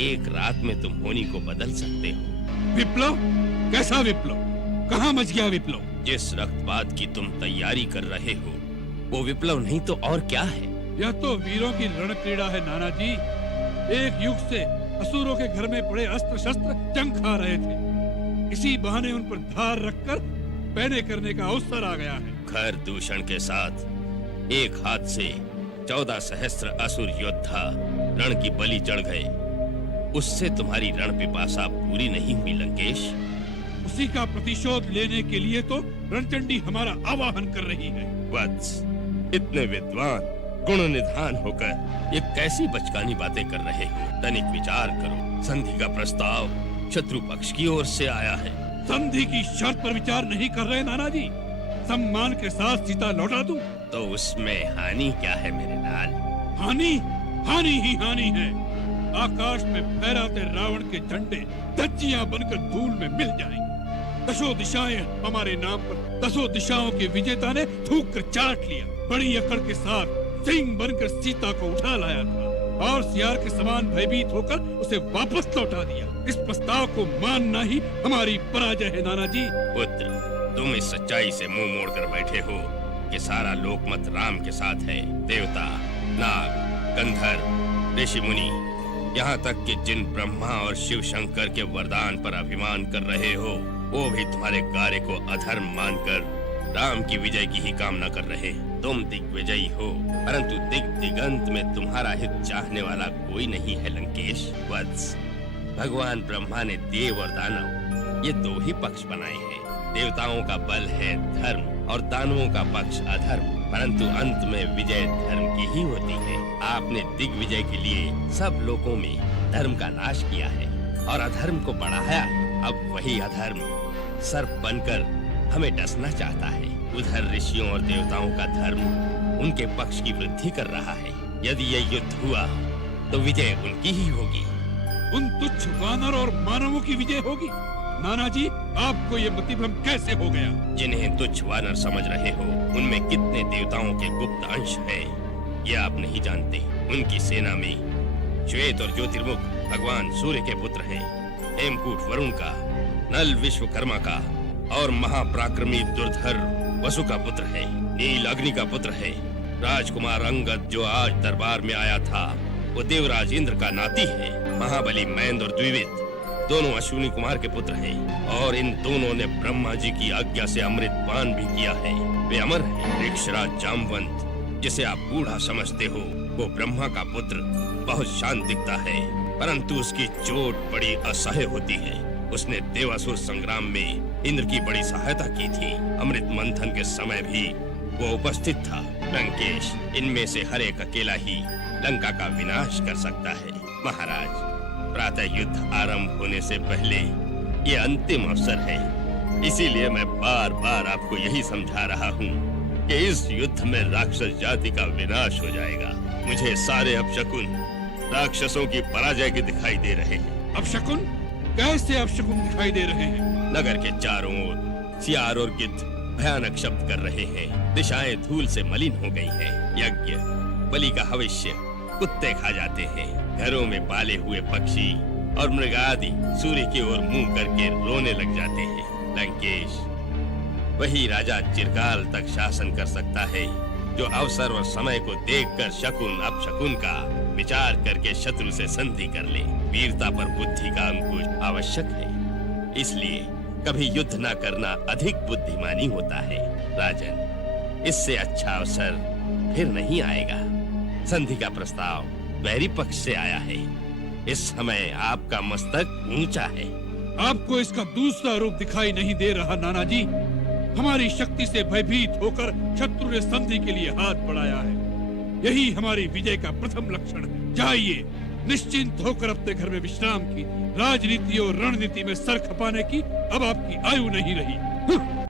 एक रात में तुम होनी को बदल सकते हो। विप्लव? कैसा विप्लव? कहाँ मच गया विप्लव? जिस रक्तपात की तुम तैयारी कर रहे हो वो विप्लव नहीं तो और क्या है? यह तो वीरों की रण क्रीड़ा है नाना जी। एक युग से असुरों के घर में पड़े अस्त्र शस्त्र जंग खा रहे थे। इसी बहाने उन पर धार रखकर पैने करने का अवसर आ गया है। घर दूषण के साथ एक हाथ से 14 सहस्त्र असुर योद्धा रण की बलि चढ़ गए। उससे तुम्हारी रण पिपासा पूरी नहीं हुई लंकेश। उसी का प्रतिशोध लेने के लिए तो रणचंडी हमारा आवाहन कर रही है। वत्स, इतने विद्वान गुण निधान होकर ये कैसी बचकानी बातें कर रहे हो? तनिक विचार करो। संधि का प्रस्ताव शत्रु पक्ष की ओर से आया है। संधि की शर्त पर विचार नहीं कर रहे नाना जी। सम्मान के साथ सीता लौटा दूं। तो उसमें हानि क्या है मेरे लाल? हानि? हानि ही हानि है। आकाश में फहराते रावण के झंडे धज्जियां बनकर धूल में मिल जाएंगे। दसों दिशाएं हमारे नाम पर, दसों दिशाओं के विजेता ने थूक कर चाट लिया। बड़ी अकड़ के साथ सिंह बनकर सीता को उठा लाया था और सियार के समान भयभीत होकर उसे वापस लौटा दिया। इस प्रस्ताव को मानना ही हमारी पराजय है नाना जी। पुत्र, तुम इस सच्चाई से मुंह मोड़कर बैठे हो कि सारा लोकमत राम के साथ है। देवता, नाग, गंधर्व, ऋषि मुनि, यहाँ तक कि जिन ब्रह्मा और शिव शंकर के वरदान पर अभिमान कर रहे हो वो भी तुम्हारे कार्य को अधर्म मानकर राम की विजय की ही कामना कर रहे। तुम दिग्विजयी हो, परंतु दिगंत में तुम्हारा हित चाहने वाला कोई नहीं है लंकेश। वत्स, भगवान ब्रह्मा ने देव और दानव ये दो ही पक्ष बनाए हैं। देवताओं का बल है धर्म और दानवों का पक्ष अधर्म, परंतु अंत में विजय धर्म की ही होती है। आपने दिग्विजय के लिए सब लोगों में धर्म का नाश किया है और अधर्म को बढ़ाया है। अब वही अधर्म सर्प बनकर हमें डसना चाहता है। उधर ऋषियों और देवताओं का धर्म उनके पक्ष की वृद्धि कर रहा है। यदि ये युद्ध हुआ तो विजय उनकी ही होगी। उन तुच्छ वानर और मानवों की विजय होगी। नाना जी, आपको ये मतिभ्रम कैसे हो गया? जिन्हें तुच्छ वानर समझ रहे हो उनमें कितने देवताओं के गुप्त अंश है ये आप नहीं जानते। उनकी सेना में श्वेत और ज्योतिर्मुख भगवान सूर्य के पुत्र हैं, हेमकूट वरुण का, नल विश्वकर्मा का और महापराक्रमी दुर्धर वसु का पुत्र है, नील अग्नि का पुत्र है। राजकुमार अंगद जो आज दरबार में आया था वो देवराज इंद्र का नाती है। महाबली महेंद्र और द्विविद दोनों अश्विनी कुमार के पुत्र हैं और इन दोनों ने ब्रह्मा जी की आज्ञा से अमृत पान भी किया है। वे अमर हैं। वृक्षराज जामवंत जिसे आप बूढ़ा समझते हो वो ब्रह्मा का पुत्र बहुत शांत दिखता है, परंतु उसकी चोट बड़ी असह्य होती है। उसने देवासुर संग्राम में इंद्र की बड़ी सहायता की थी। अमृत मंथन के समय भी वो उपस्थित था। लंकेश, इनमें से हर एक अकेला ही लंका का विनाश कर सकता है। महाराज, प्रातः युद्ध आरंभ होने से पहले ये अंतिम अवसर है। इसीलिए मैं बार बार आपको यही समझा रहा हूँ कि इस युद्ध में राक्षस जाति का विनाश हो जाएगा। मुझे सारे अपशकुन राक्षसों की पराजय के दिखाई दे रहे हैं। अपशकुन? कैसे अपशकुन दिखाई दे रहे हैं? नगर के चारों ओर सियार और गिद्ध भयानक शब्द कर रहे हैं। दिशाएं धूल से मलिन हो गई हैं। यज्ञ, बलि का हविष्य कुत्ते खा जाते हैं। घरों में पाले हुए पक्षी और मृग आदि सूर्य की ओर मुंह करके रोने लग जाते हैं। लंकेश, वही राजा चिरकाल तक शासन कर सकता है जो अवसर और समय को देखकर शकुन अपशकुन का विचार करके शत्रु से संधि कर ले। वीरता पर बुद्धि का अंकुश आवश्यक है, इसलिए कभी युद्ध न करना अधिक बुद्धिमानी होता है। राजन, इससे अच्छा अवसर फिर नहीं आएगा। संधि का प्रस्ताव वैरी पक्ष से आया है। इस समय आपका मस्तक ऊंचा है। आपको इसका दूसरा रूप दिखाई नहीं दे रहा नाना जी? हमारी शक्ति से भयभीत होकर शत्रु ने संधि के लिए हाथ बढ़ाया है। यही हमारी विजय का प्रथम लक्षण है। जाइए, निश्चिंत होकर अपने घर में विश्राम की। राजनीति और रणनीति में सर खपाने की अब आपकी आयु नहीं रही।